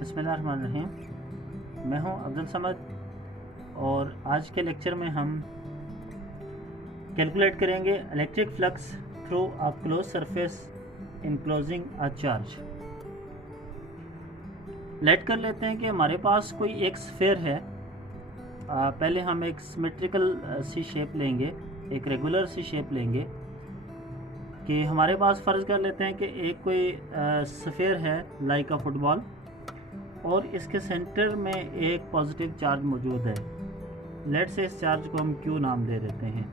बिस्मिल्लाहिर्रहमानिर्रहीम। मैं हूं अब्दुल समद और आज के लेक्चर में हम कैलकुलेट करेंगे electric flux through a closed surface enclosing a charge. लेट कर लेते हैं कि हमारे पास कोई एक स्फेयर है। पहले हम एक सिमेट्रिकल सी शेप लेंगे, एक रेगुलर सी शेप लेंगे कि हमारे पास फ़र्ज़ कर लेते हैं कि एक कोई स्फेयर है लाइक अ फुटबॉल और इसके सेंटर में एक पॉजिटिव चार्ज मौजूद है। लेट से इस चार्ज को हम क्यू नाम दे देते हैं।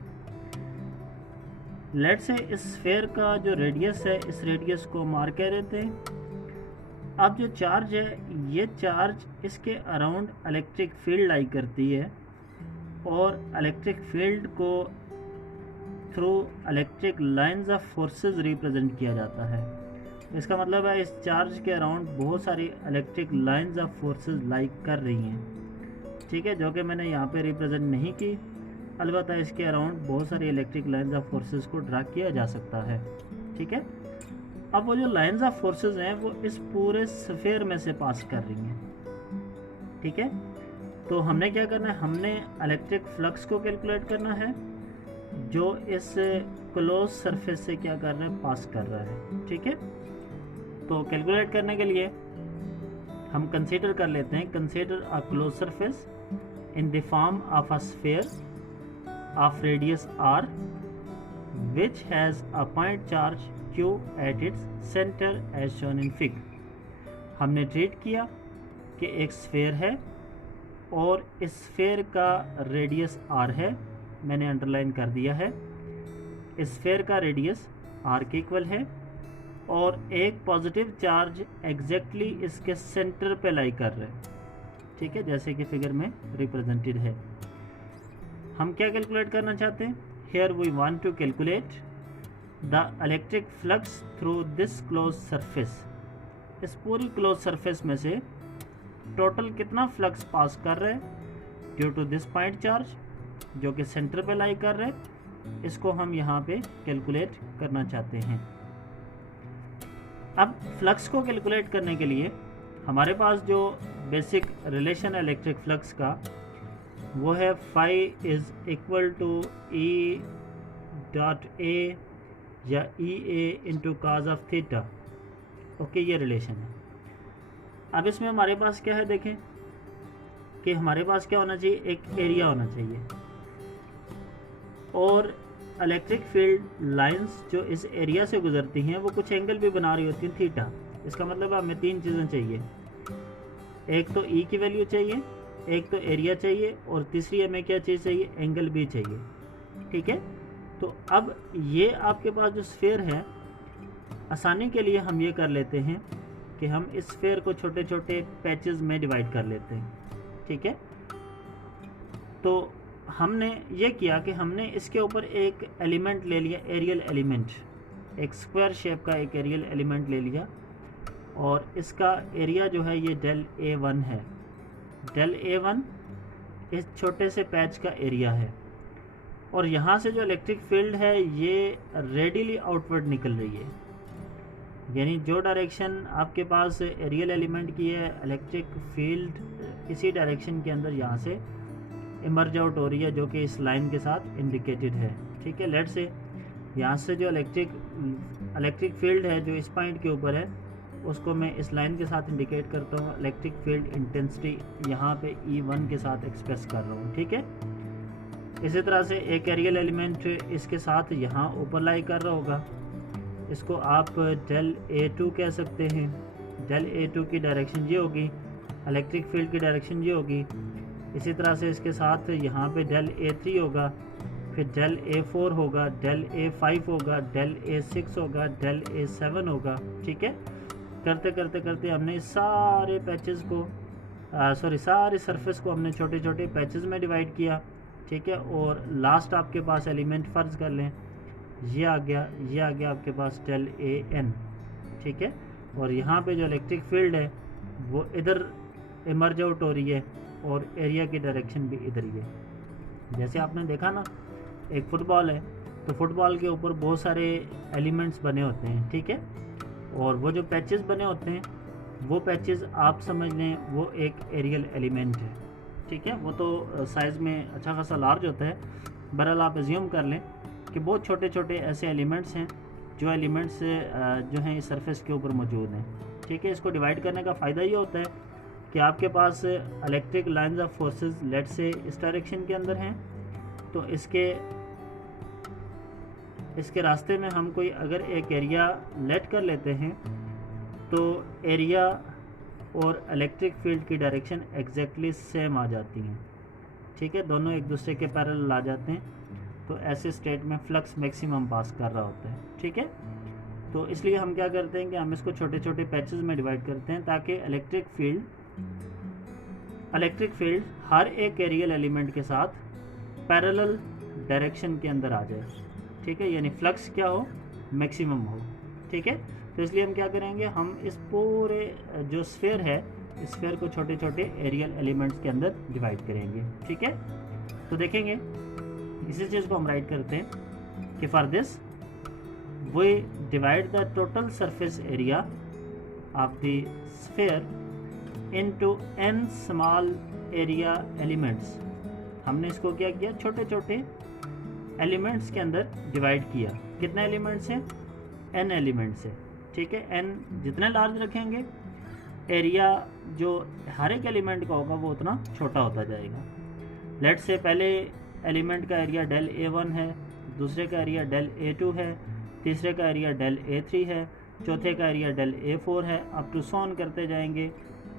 लेट से इस स्फेयर का जो रेडियस है, इस रेडियस को मार कह देते हैं। अब जो चार्ज है, ये चार्ज इसके अराउंड इलेक्ट्रिक फील्ड लाई करती है और इलेक्ट्रिक फील्ड को through electric lines of forces represent किया जाता है। इसका मतलब है इस चार्ज के अराउंड बहुत सारी इलेक्ट्रिक लाइंस ऑफ फोर्सेस लाई कर रही हैं, ठीक है, जो कि मैंने यहाँ पे रिप्रेजेंट नहीं की। अलबत्ता इसके अराउंड बहुत सारी इलेक्ट्रिक लाइंस ऑफ फोर्सेस को ड्रा किया जा सकता है, ठीक है। अब वो जो लाइंस ऑफ फोर्सेस हैं वो इस पूरे स्फीयर में से पास कर रही हैं, ठीक है। तो हमने क्या करना है, हमने इलेक्ट्रिक फ्लक्स को कैलकुलेट करना है जो इस क्लोज सरफेस से क्या कर रहा है, पास कर रहा है, ठीक है। तो कैलकुलेट करने के लिए हम कंसीडर कर लेते हैं, consider a closed surface in the form of a sphere of radius r which has a point charge q at its center as shown in fig। हमने ट्रीट किया कि एक स्फीयर है और इस स्फीयर का रेडियस r है, मैंने अंडरलाइन कर दिया है। इस स्फीयर का रेडियस r के इक्वल है और एक पॉजिटिव चार्ज एग्जैक्टली इसके सेंटर पे लाई कर रहे हैं, ठीक है, जैसे कि फिगर में रिप्रेजेंटेड है। हम क्या कैलकुलेट करना चाहते हैं, here we want to calculate the electric flux through this closed surface. इस पूरी क्लोज सरफेस में से टोटल कितना फ्लक्स पास कर रहे हैं due to this point charge, जो कि सेंटर पे लाई कर रहे हैं। इसको हम यहाँ पे कैलकुलेट करना चाहते हैं। अब फ्लक्स को कैलकुलेट करने के लिए हमारे पास जो बेसिक रिलेशन है इलेक्ट्रिक फ्लक्स का, वो है phi is equal to E dot A या E A into cos of theta. Okay, ये रिलेशन है। अब इसमें हमारे पास क्या है, देखें कि हमारे पास क्या होना चाहिए, एक एरिया होना चाहिए और इलेक्ट्रिक फील्ड लाइंस जो इस एरिया से गुजरती हैं वो कुछ एंगल भी बना रही होती हैं, थीटा। इसका मतलब हमें तीन चीज़ें चाहिए, एक तो ई की वैल्यू चाहिए, एक तो एरिया चाहिए और तीसरी हमें क्या चीज़ चाहिए, एंगल भी चाहिए, ठीक है। तो अब ये आपके पास जो स्फीयर है, आसानी के लिए हम ये कर लेते हैं कि हम इस स्फीयर को छोटे छोटे पैचेस में डिवाइड कर लेते हैं, ठीक है। तो हमने ये किया कि हमने इसके ऊपर एक एलिमेंट ले लिया, एरियल एलिमेंट, एक स्क्वायर शेप का एक एरियल एलिमेंट ले लिया और इसका एरिया जो है ये डेल A1 है। डेल A1 इस छोटे से पैच का एरिया है और यहाँ से जो इलेक्ट्रिक फील्ड है ये रेडिली आउटवर्ड निकल रही है, यानी जो डायरेक्शन आपके पास एरियल एलिमेंट की है, इलेक्ट्रिक फील्ड इसी डायरेक्शन के अंदर यहाँ से इमर्ज आउट हो रही है, जो कि इस लाइन के साथ इंडिकेटेड है, ठीक है। लेट से यहाँ से जो इलेक्ट्रिक फील्ड है जो इस पॉइंट के ऊपर है, उसको मैं इस लाइन के साथ इंडिकेट करता हूँ। इलेक्ट्रिक फील्ड इंटेंसिटी यहाँ पे E1 के साथ एक्सप्रेस कर रहा हूँ, ठीक है। इसी तरह से एक एरियल एलिमेंट इसके साथ यहाँ ऊपर लाई कर रहा होगा, इसको आप डेल A2 कह सकते हैं। डेल A2 की डायरेक्शन ये होगी, इलेक्ट्रिक फील्ड की डायरेक्शन ये होगी। इसी तरह से इसके साथ यहाँ पे डेल A3 होगा, फिर डेल A4 होगा, डेल A5 होगा, डेल A6 होगा, डेल A7 होगा, ठीक है। करते करते करते हमने सारे पैचेस को सारे सरफेस को हमने छोटे छोटे पैचेस में डिवाइड किया, ठीक है। और लास्ट आपके पास एलिमेंट फ़र्ज़ कर लें ये आ गया आपके पास डेल AN, ठीक है। और यहाँ पे जो इलेक्ट्रिक फील्ड है वो इधर इमर्ज आउट हो रही है और एरिया की डायरेक्शन भी इधर ही है। जैसे आपने देखा ना, एक फुटबॉल है तो फुटबॉल के ऊपर बहुत सारे एलिमेंट्स बने होते हैं, ठीक है। और वो जो पैचेस बने होते हैं वो पैचेस आप समझ लें वो एक एरियल एलिमेंट है, ठीक है। वो तो साइज़ में अच्छा खासा लार्ज होता है, बहरहाल आप एज्यूम कर लें कि बहुत छोटे छोटे ऐसे एलिमेंट्स हैं जो एलिमेंट्स जो हैं इस सरफेस के ऊपर मौजूद हैं, ठीक है। इसको डिवाइड करने का फ़ायदा ये होता है कि आपके पास electric lines of forces let's say इस डायरेक्शन के अंदर हैं, तो इसके रास्ते में हम कोई अगर एक एरिया लेट कर लेते हैं तो एरिया और इलेक्ट्रिक फील्ड की डायरेक्शन एग्जैक्टली सेम आ जाती हैं, ठीक है। दोनों एक दूसरे के पैरेलल आ जाते हैं, तो ऐसे स्टेट में फ्लक्स मैक्सिमम पास कर रहा होता है, ठीक है। तो इसलिए हम क्या करते हैं कि हम इसको छोटे छोटे पैचेस में डिवाइड करते हैं ताकि इलेक्ट्रिक फील्ड हर एक एरियल एलिमेंट के साथ पैरेलल डायरेक्शन के अंदर आ जाए, ठीक है, यानी फ्लक्स क्या हो, मैक्सिमम हो, ठीक है। तो इसलिए हम क्या करेंगे, हम इस पूरे जो स्फीयर है, इस स्फीयर को छोटे छोटे एरियल एलिमेंट्स के अंदर डिवाइड करेंगे, ठीक है। तो देखेंगे इसी चीज़ को हम राइट करते हैं कि for this we divide the total surface area of the sphere into n small area elements. हमने इसको क्या किया, छोटे छोटे एलिमेंट्स के अंदर डिवाइड किया। कितने एलिमेंट्स हैं, n एलिमेंट्स है, ठीक है। n जितने लार्ज रखेंगे एरिया जो हर एक एलिमेंट का होगा वो उतना छोटा होता जाएगा। लेट से पहले एलिमेंट का एरिया डेल A1 है, दूसरे का एरिया डेल A2 है, तीसरे का एरिया डेल A3 है, चौथे का एरिया डेल A4 है, अप टू सॉन करते जाएंगे।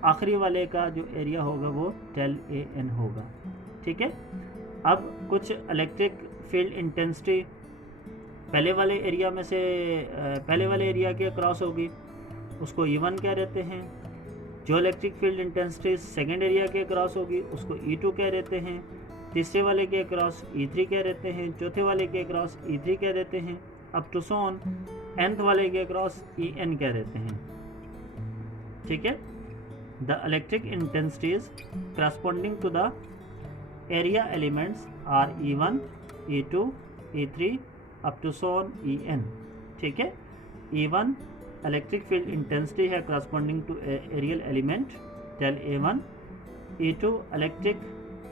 आखिरी वाले का जो एरिया होगा वो डेल AN होगा, ठीक है। अब कुछ इलेक्ट्रिक फील्ड इंटेंसिटी पहले वाले एरिया में से पहले वाले एरिया के क्रॉस होगी, उसको E1 कह देते हैं। जो electric field intensity second area के क्रॉस होगी उसको E2 कह देते हैं। तीसरे वाले के क्रॉस E3 कह देते हैं, चौथे वाले के क्रॉस E3 कह देते हैं, अप टू सॉन nth वाले के क्रॉस En कह देते हैं, ठीक है। The electric intensities corresponding to the area elements are E1, E2, E3 up to sworn En, ठीक है। E1 इलेक्ट्रिक फील्ड इंटेंसिटी है corresponding to areal element del A1, E2 electric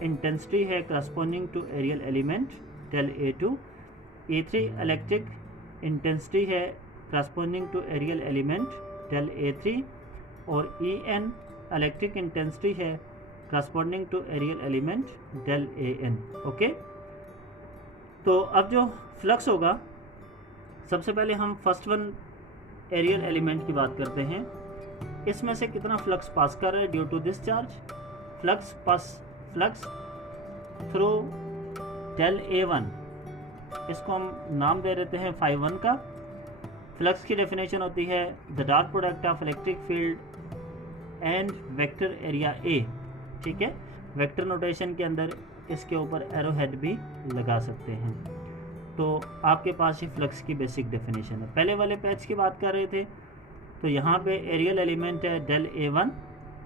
intensity है corresponding to areal element del A2, E3 electric intensity है corresponding to areal element del A3 और En electric intensity है corresponding to areal element del AN, okay. तो अब जो flux होगा, सबसे पहले हम फर्स्ट वन एरियल एलिमेंट की बात करते हैं। इसमें से कितना फ्लक्स पास कर रहा है due to this charge. Flux through del A1, इसको हम नाम दे देते हैं φ1 का। फ्लक्स की डेफिनेशन होती है the dot product of electric field and vector area A, ठीक है। वेक्टर नोटेशन के अंदर इसके ऊपर एरो हेड भी लगा सकते हैं। तो आपके पास ये फ्लक्स की बेसिक डेफिनेशन है। पहले वाले पैच की बात कर रहे थे तो यहाँ पे एरियल एलिमेंट है डेल A1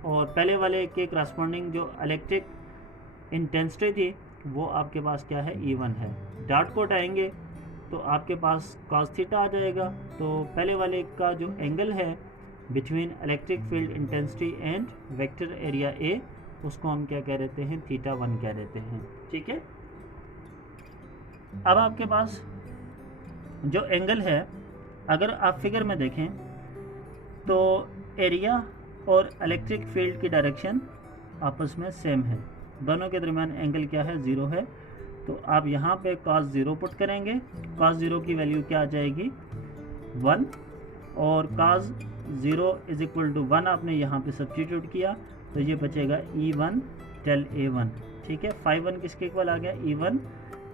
और पहले वाले के करस्पॉन्डिंग जो इलेक्ट्रिक इंटेंसिटी थी वो आपके पास क्या है, E1 है। डॉट को हटाएंगे तो आपके पास cos थीटा आ जाएगा। तो पहले वाले का जो एंगल है between electric field intensity and vector area A, उसको हम क्या कह देते हैं, θ1 कह देते हैं, ठीक है। अब आपके पास जो एंगल है, अगर आप फिगर में देखें तो एरिया और इलेक्ट्रिक फील्ड की डायरेक्शन आपस में सेम है, दोनों के दरमियान एंगल क्या है, 0 है। तो आप यहाँ पे cos 0 पुट करेंगे, cos 0 की वैल्यू क्या आ जाएगी, 1, और cos 0 इज इक्वल टू 1 आपने यहाँ पे सब्स्टिट्यूट किया तो ये बचेगा E1 डेल A1, ठीक है। φ1 किसके इक्वल आ गया, E1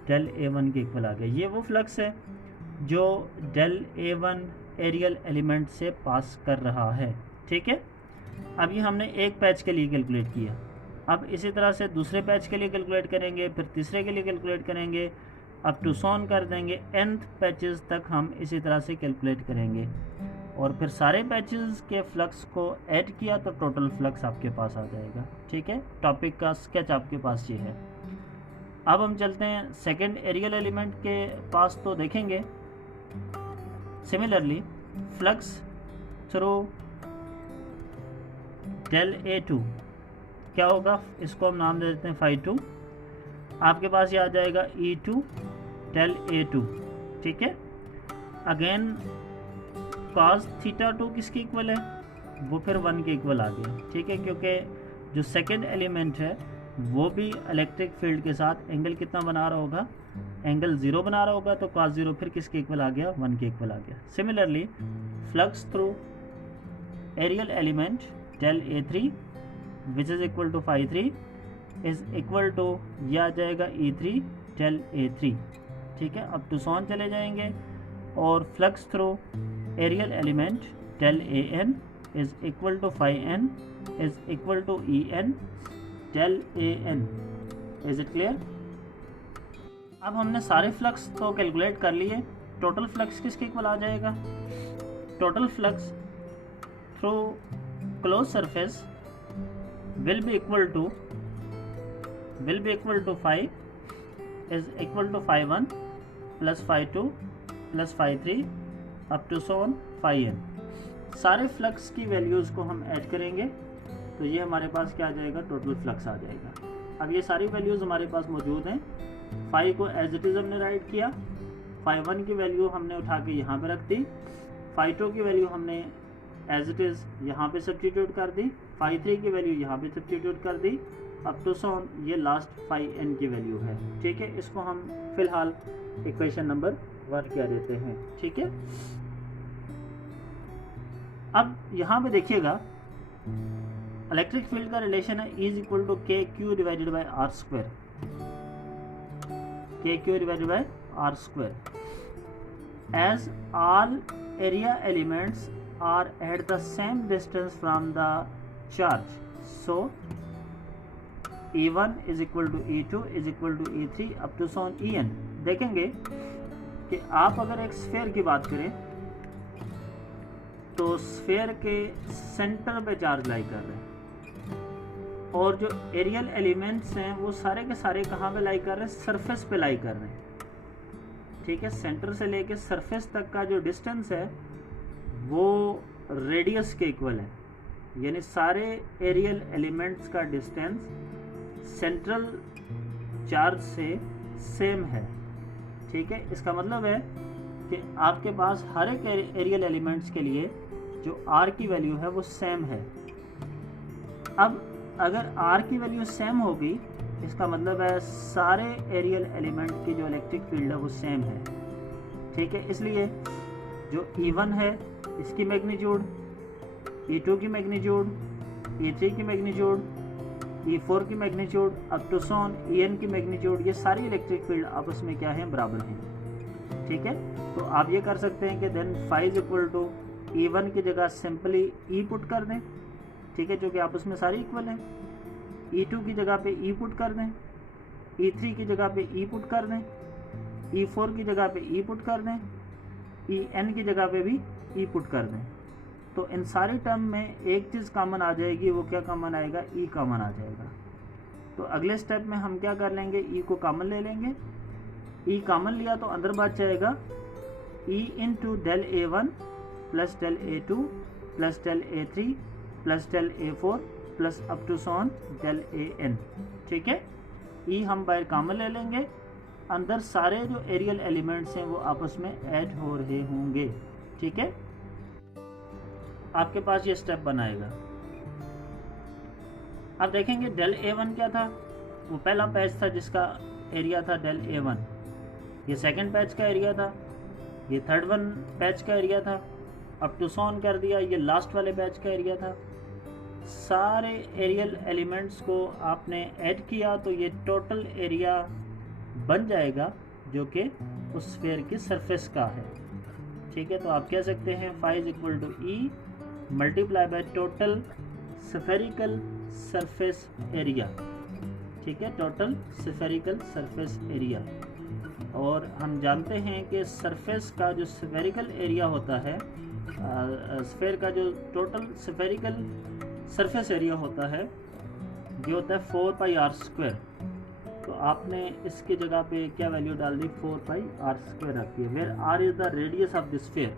डेल A1 के इक्वल आ गया। ये वो फ्लक्स है जो डेल A1 एरियल एलिमेंट से पास कर रहा है, ठीक है। अब ये हमने एक पैच के लिए कैलकुलेट किया, अब इसी तरह से दूसरे पैच के लिए कैलकुलेट करेंगे, फिर तीसरे के लिए कैलकुलेट करेंगे, अप टू सॉन कर देंगे, nth पैचेस तक हम इसी तरह से कैलकुलेट करेंगे और फिर सारे पैचेस के फ्लक्स को ऐड किया तो टोटल फ्लक्स आपके पास आ जाएगा, ठीक है। टॉपिक का स्केच आपके पास ये है। अब हम चलते हैं सेकंड एरियल एलिमेंट के पास, तो देखेंगे similarly flux through del A2 क्या होगा, इसको हम नाम दे देते हैं फाई 2। आपके पास ये आ जाएगा E2 del A2, ठीक है। अगेन cos थीटा 2 किसके इक्वल है, वो फिर 1 के इक्वल आ गया, ठीक है, क्योंकि जो सेकेंड एलिमेंट है वो भी इलेक्ट्रिक फील्ड के साथ एंगल कितना बना रहा होगा, एंगल 0 बना रहा होगा, तो cos 0 फिर किसके इक्वल आ गया, 1 के इक्वल आ गया। Similarly flux through areal element del A3 which is equal to phi 3 is equal to, यह आ जाएगा E3 del A3, ठीक है। अब टू सॉन चले जाएंगे और flux through areal element del AN is equal to phi n is equal to En del AN। Is it clear? अब हमने सारे फ्लक्स तो कैलकुलेट कर लिए, टोटल फ्लक्स किसके इक्वल आ जाएगा, total flux through closed surface will be equal to phi is equal to phi 1 plus phi 2 plus phi 3 up to so on phi n। सारे फ्लक्स की वैल्यूज़ को हम ऐड करेंगे तो ये हमारे पास क्या आ जाएगा, टोटल फ्लक्स आ जाएगा। अब ये सारी वैल्यूज़ हमारे पास मौजूद हैं। फाई को एज इट इज़ हमने राइट किया, फाई 1 की वैल्यू हमने उठा के यहाँ पे रख दी, फाई 2 की वैल्यू हमने एज इट इज़ यहाँ पे सब्स्टिट्यूट कर दी, फाई 3 की वैल्यू यहाँ पे सब्स्टिट्यूट कर दी, अब टू सो ऑन ये लास्ट फाई n की वैल्यू है, ठीक है। इसको हम फिलहाल इक्वेशन नंबर 1 कह देते हैं, ठीक है। अब यहाँ पे देखिएगा इलेक्ट्रिक फील्ड का रिलेशन है E is equal to K Q divided by R square, K Q divided by R square. As all area elements are at the same distance from the charge, so E1 is equal to E2 is equal to E3 up to so on En। देखेंगे कि आप अगर एक sphere की बात करें तो sphere के सेंटर पे चार्ज लाई कर रहे हैं और जो एरियल एलिमेंट्स हैं वो सारे के सारे कहाँ पे लाई कर रहे हैं, सरफेस पे लाई कर रहे हैं, ठीक है। सेंटर से लेके सरफेस तक का जो डिस्टेंस है वो रेडियस के इक्वल है, यानी सारे एरियल एलिमेंट्स का डिस्टेंस सेंट्रल चार्ज से सेम है, ठीक है। इसका मतलब है कि आपके पास हर एक एरियल एलिमेंट्स के लिए जो r की वैल्यू है वो सेम है। अब अगर r की वैल्यू सेम होगी इसका मतलब है सारे एरियल एलिमेंट की जो इलेक्ट्रिक फील्ड है वो सेम है, ठीक है। इसलिए जो E1 है इसकी मैग्नीट्यूड, E2 की मैग्नीट्यूड, E3 की मैग्नीट्यूड, E4 की magnitude up to sworn En की मैग्नीट्यूड, ये सारी इलेक्ट्रिक फील्ड आपस में क्या है, बराबर हैं, ठीक है। तो आप ये कर सकते हैं कि then phi is equal to E1 की जगह सिंपली E पुट कर दें, ठीक है, जो कि आपस में सारी इक्वल हैं। E2 की जगह पे E पुट कर दें, E3 की जगह पे E पुट कर दें, E4 की जगह पे E पुट कर दें, En की जगह पे भी E पुट कर दें। तो इन सारी टर्म में एक चीज़ कॉमन आ जाएगी, वो क्या कॉमन आएगा, E कॉमन आ जाएगा। तो अगले स्टेप में हम क्या कर लेंगे, E को कॉमन ले लेंगे। E कॉमन लिया तो अंदर बच जाएगा E into del A1 plus del A2 plus del A3 plus del A4 plus up to so on del AN, ठीक है। E हम बाहर कॉमन ले लेंगे, अंदर सारे जो एरियल एलिमेंट्स हैं वो आपस में ऐड हो रहे होंगे, ठीक है। आपके पास ये स्टेप बनाएगा। अब देखेंगे डेल A1 क्या था, वो पहला पैच था जिसका एरिया था डेल A1, ये सेकंड पैच का एरिया था, ये थर्ड वन पैच का एरिया था, अब टू सॉन कर दिया, ये लास्ट वाले पैच का एरिया था। सारे एरियल एलिमेंट्स को आपने ऐड किया तो ये टोटल एरिया बन जाएगा जो कि उस स्फीयर की सरफेस का है, ठीक है। तो आप कह सकते हैं phi is equal to E multiply by total spherical surface area, ठीक है, टोटल स्फेरिकल सरफेस एरिया। और हम जानते हैं कि सरफेस का जो स्फेरिकल एरिया होता है, स्फीयर का जो टोटल स्फेरिकल सरफेस एरिया होता है ये होता है 4 पाई आर स्क्वायर। तो आपने इसकी जगह पे क्या वैल्यू डाल दी, 4 पाई आर स्क्वायर आती है, where R is the radius of the sphere,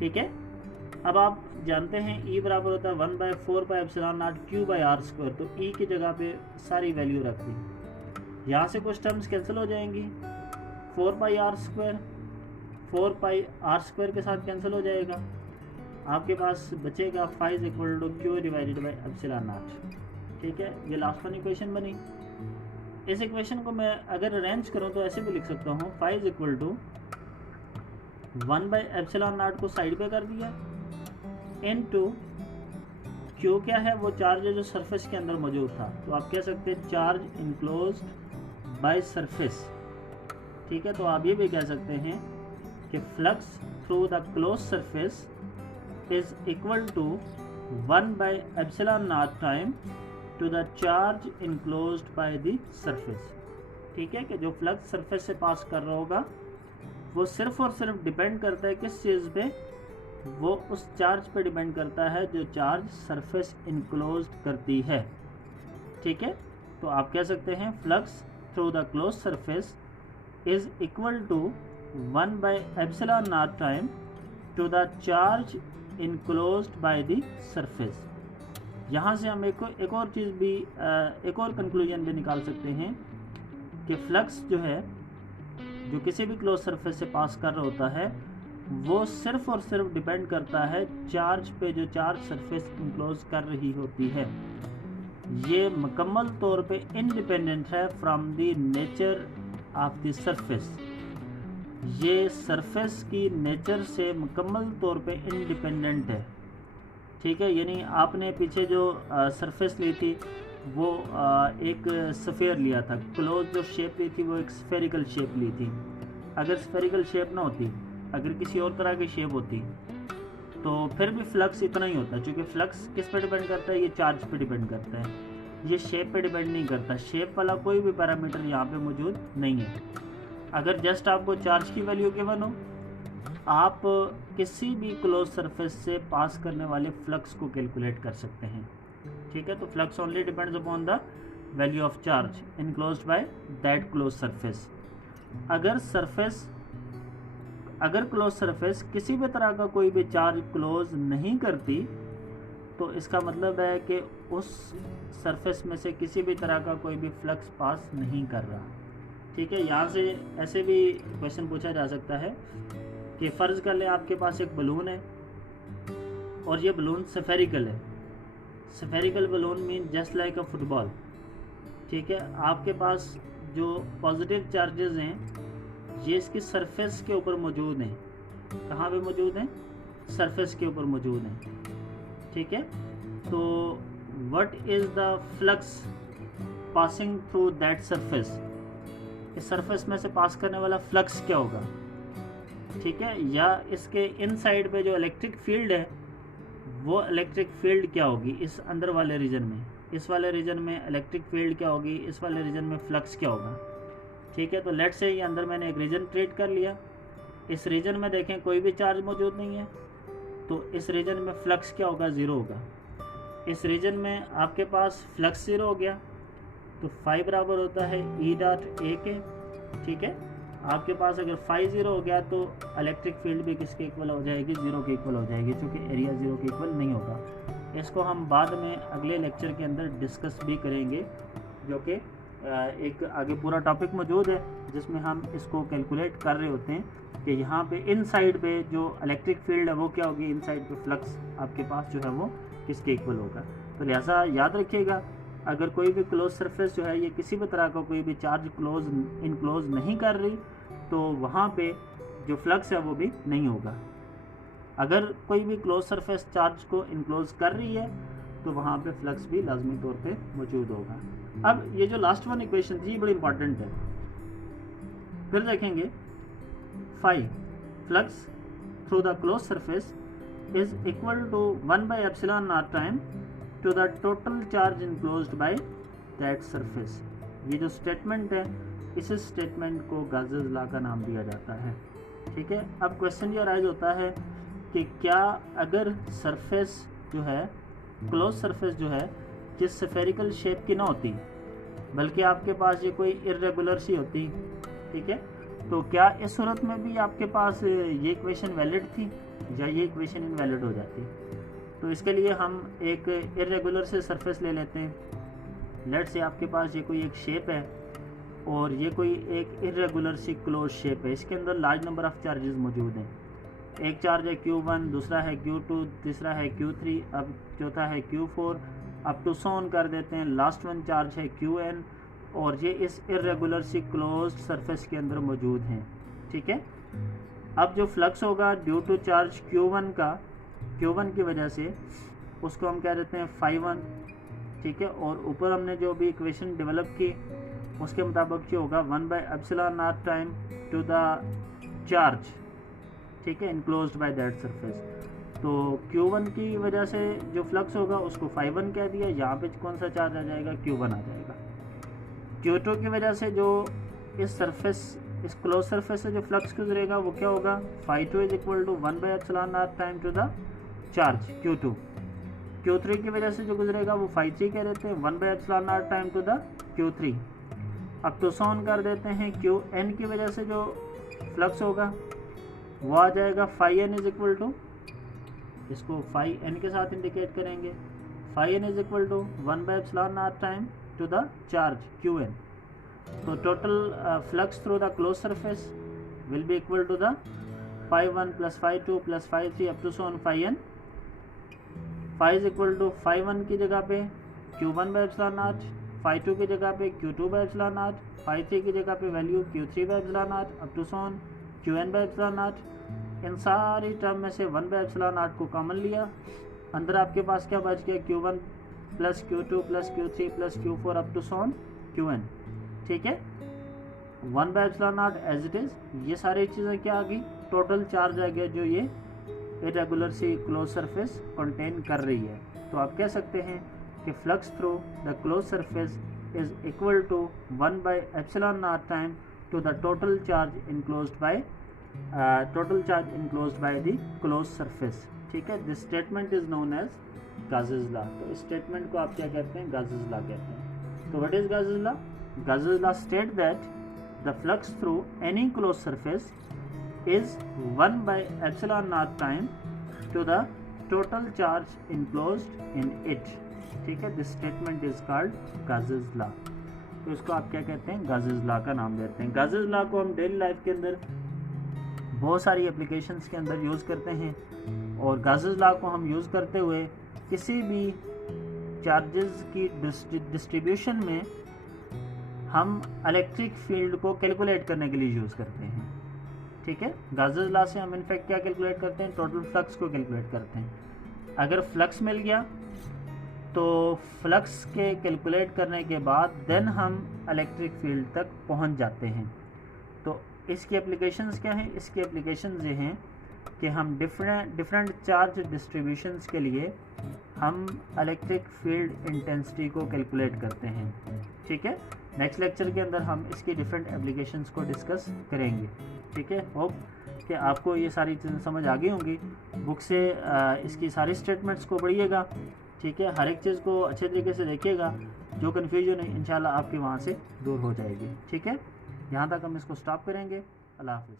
ठीक है। अब आप जानते हैं E बराबर होता है 1/4πε0 Q/r²। तो E की जगह पे सारी वैल्यू रख दी, यहाँ से कुछ टर्म्स कैंसिल हो जाएंगी, 4πr², 4πr² के साथ कैंसिल हो जाएगा, आपके पास बचेगा phi = Q/ε0। ठीक है, ये लास्ट वाली इक्वेशन बनी। इस इक्वेशन को मैं अगर अरेंज करूँ तो ऐसे भी लिख सकता हूँ, phi = 1/ε0 को साइड पे कर दिया, इनटू Q क्या है, वो चार्ज है जो सरफेस के अंदर मौजूद था। तो आप कह सकते हैं चार्ज इनक्लोज्ड बाय सरफेस। ठीक है, तो आप ये भी कह सकते हैं कि flux through the close surface is equal to 1/ε0 time to the charge enclosed by the surface. ठीक है, कि जो फ्लक्स सरफेस से पास कर रहा होगा वो सिर्फ और सिर्फ डिपेंड करता है किस चीज़ पे, वो उस चार्ज पे डिपेंड करता है जो चार्ज सरफेस इनक्लोज्ड करती है। ठीक है, तो आप कह सकते हैं flux through the close surface is equal to 1/ε0 time to the charge enclosed by the surface. यहाँ से हम एक और चीज़ भी, एक और कंक्लूजन भी निकाल सकते हैं कि फ्लक्स जो है, जो किसी भी क्लोज सरफेस से पास कर रहा होता है, वो सिर्फ और सिर्फ डिपेंड करता है चार्ज पे जो चार्ज सरफेस इनक्लोज कर रही होती है। ये मुकम्मल तौर पे इंडिपेंडेंट है from the nature of the surface. ये सरफेस की नेचर से मुकम्मल तौर पे इंडिपेंडेंट है। ठीक है, यानी आपने पीछे जो सरफेस ली थी वो एक स्फीयर लिया था, क्लोज जो शेप ली थी वो एक स्फेरिकल शेप ली थी। अगर स्फेरिकल शेप ना होती, अगर किसी और तरह की शेप होती, तो फिर भी फ्लक्स इतना ही होता, क्योंकि फ्लक्स किस पे डिपेंड करता है, ये चार्ज पे डिपेंड करता है, ये शेप पे डिपेंड नहीं करता। शेप वाला कोई भी पैरामीटर यहाँ पे मौजूद नहीं है। अगर जस्ट आपको चार्ज की वैल्यू गिवन हो, आप किसी भी क्लोज सरफेस से पास करने वाले फ्लक्स को कैलकुलेट कर सकते हैं। ठीक है, तो flux only depends upon the value of charge enclosed by that close surface. अगर क्लोज सरफेस किसी भी तरह का कोई भी चार्ज क्लोज नहीं करती, तो इसका मतलब है कि उस सरफेस में से किसी भी तरह का कोई भी फ्लक्स पास नहीं कर रहा। ठीक है, यहाँ से ऐसे भी क्वेश्चन पूछा जा सकता है कि फ़र्ज़ कर लें आपके पास एक बलून है और ये बलून स्फेरिकल है। Spherical balloon mean just like अ फुटबॉल। ठीक है, आपके पास जो पॉजिटिव चार्जेस हैं ये इसकी सरफेस के ऊपर मौजूद हैं। कहाँ पे मौजूद हैं? सरफेस के ऊपर मौजूद हैं। ठीक है, तो what is the flux passing through that surface? इस सरफेस में से पास करने वाला फ्लक्स क्या होगा? ठीक है, या इसके इनसाइड पे जो इलेक्ट्रिक फील्ड है वो इलेक्ट्रिक फील्ड क्या होगी इस अंदर वाले रीजन में? इस वाले रीजन में इलेक्ट्रिक फील्ड क्या होगी, इस वाले रीजन में फ्लक्स क्या होगा? ठीक है, तो लेट से ये अंदर मैंने एक रीजन ट्रीट कर लिया। इस रीजन में देखें कोई भी चार्ज मौजूद नहीं है, तो इस रीजन में फ्लक्स क्या होगा? ज़ीरो होगा। इस रीजन में आपके पास फ्लक्स ज़ीरो हो गया, तो फाई बराबर होता है E.A के। ठीक है, आपके पास अगर फाई ज़ीरो हो गया तो इलेक्ट्रिक फील्ड भी किसके इक्वल हो जाएगी? ज़ीरो के इक्वल हो जाएगी, क्योंकि एरिया ज़ीरो के इक्वल नहीं होगा। इसको हम बाद में अगले लेक्चर के अंदर डिस्कस भी करेंगे, जो कि एक आगे पूरा टॉपिक मौजूद है जिसमें हम इसको कैलकुलेट कर रहे होते हैं कि यहाँ पे इनसाइड पे जो इलेक्ट्रिक फील्ड है वो क्या होगी, इनसाइड पे फ्लक्स आपके पास जो है वो किसके इक्वल होगा। तो लिहाजा याद रखिएगा, अगर कोई भी क्लोज सरफेस जो है ये किसी भी तरह का कोई भी चार्ज इनक्लोज नहीं कर रही, तो वहाँ पे जो फ्लक्स है वो भी नहीं होगा। अगर कोई भी क्लोज सरफेस चार्ज को इनक्लोज कर रही है तो वहाँ पे फ्लक्स भी लाजमी तौर पे मौजूद होगा। अब ये जो लास्ट वन इक्वेशन थी ये बड़ी इंपॉर्टेंट है। फिर देखेंगे, phi flux through the close surface is equal to 1/ε0 time to the total charge enclosed by that surface. ये जो स्टेटमेंट है, इस स्टेटमेंट को गाउस लॉ का नाम दिया जाता है। ठीक है, अब क्वेश्चन ये राइज होता है कि क्या अगर सरफेस जो है, क्लोज सरफेस जो है, जिस स्फेरिकल शेप की ना होती बल्कि आपके पास ये कोई इर्रेगुलर सी होती, ठीक है, तो क्या इस सूरत में भी आपके पास ये इक्वेशन वैलिड थी? या ये इक्वेशन इनवैलिड हो जाती। तो इसके लिए हम एक इरेगुलर से सरफेस ले लेते हैं। लेट से आपके पास ये कोई एक शेप है और ये कोई एक इरेगुलर सी क्लोज शेप है, इसके अंदर लार्ज नंबर ऑफ चार्जेस मौजूद हैं। एक चार्ज है Q1, दूसरा है Q2, तीसरा है Q3, अब चौथा है Q4, अब टू सो ऑन कर देते हैं। लास्ट वन चार्ज है Qn और ये इस इरेगुलर सी क्लोज सरफेस के अंदर मौजूद हैं। ठीक है, अब जो फ्लक्स होगा ड्यू टू चार्ज Q1 की वजह से उसको हम कह देते हैं φ1। ठीक है, और ऊपर हमने जो भी इक्वेशन डेवलप की उसके मुताबिक ये होगा 1/ε0 टाइम टू द चार्ज। ठीक है, इनक्लोज्ड बाय दैट सरफेस। तो Q1 की वजह से जो फ्लक्स होगा उसको φ1 कह दिया, यहाँ पे कौन सा चार्ज आ जाएगा, Q1 आ जाएगा। Q2 की वजह से जो इस क्लोज सरफेस से जो फ्लक्स गुजरेगा वो क्या होगा, φ2 is equal to 1/ε0 time to the charge Q2। Q3 की वजह से जो गुजरेगा वो φ3 कह देते हैं, 1/ε0 टाइम टू द Q3। अब टू सॉन कर देते हैं, Qn की वजह से जो फ्लक्स होगा वो आ जाएगा φn इज इक्वल टू, इसको φn के साथ इंडिकेट करेंगे, φn is equal to 1/ε0 time to the charge Qn। तो total flux through the close surface will be equal to the φ1 plus φ2 plus φ3 up to so on φn। φ is equal to φ1 की जगह पे Q1/ε0, φ2 की जगह पे Q2/ε0, φ3 की जगह पे value Q3/ε0 up to so on Qn/ε0। इन सारी टर्म में से 1/ε0 को कॉमन लिया, अंदर आपके पास क्या बच गया, Q1 plus Q2 plus Q3 plus Q4 up to so on Qn। ठीक है, 1/ε0 एज इट इज़, ये सारी चीज़ें क्या आ गई, टोटल चार्ज आ गया जो ये इरेगुलर सी क्लोज सरफेस कंटेन कर रही है। तो आप कह सकते हैं कि flux through the close surface is equal to 1/ε0 time to the total charge enclosed by the closed surface। ठीक है, this statement is known as Gauss's law। तो इस statement को आप क्या कहते हैं, Gauss's law कहते हैं। तो what is Gauss's law? Gauss's law state that the flux through any closed surface is 1/ε0 time to the total charge enclosed in it। ठीक है, this statement is called Gauss's law। तो इसको आप क्या कहते हैं, Gauss's लॉ का नाम देते हैं। Gauss's लॉ को हम डेली लाइफ के अंदर बहुत सारी एप्लीकेशंस के अंदर यूज़ करते हैं और Gauss's लॉ को हम यूज़ करते हुए किसी भी चार्जेस की डिस्ट्रीब्यूशन में हम इलेक्ट्रिक फील्ड को कैलकुलेट करने के लिए यूज़ करते हैं। ठीक है, Gauss's लॉ से हम इनफैक्ट क्या कैलकुलेट करते हैं, टोटल फ्लक्स को कैलकुलेट करते हैं। अगर फ्लक्स मिल गया तो फ्लक्स के कैलकुलेट करने के बाद देन हम इलेक्ट्रिक फील्ड तक पहुंच जाते हैं। तो इसकी एप्लीकेशंस क्या हैं, इसकी एप्लीकेशंस ये हैं कि हम डिफरेंट चार्ज डिस्ट्रीब्यूशंस के लिए हम इलेक्ट्रिक फील्ड इंटेंसिटी को कैलकुलेट करते हैं। ठीक है, नेक्स्ट लेक्चर के अंदर हम इसकी डिफरेंट एप्लीकेशंस को डिस्कस करेंगे। ठीक है, होप कि आपको ये सारी चीज़ें समझ आ गई होंगी। बुक से इसकी सारी स्टेटमेंट्स को पढ़िएगा। ठीक है, हर एक चीज़ को अच्छे तरीके से देखिएगा, जो कन्फ्यूजन है इंशाल्लाह आपके वहाँ से दूर हो जाएगी। ठीक है, यहाँ तक हम इसको स्टॉप करेंगे। अल्लाह हाफिज़।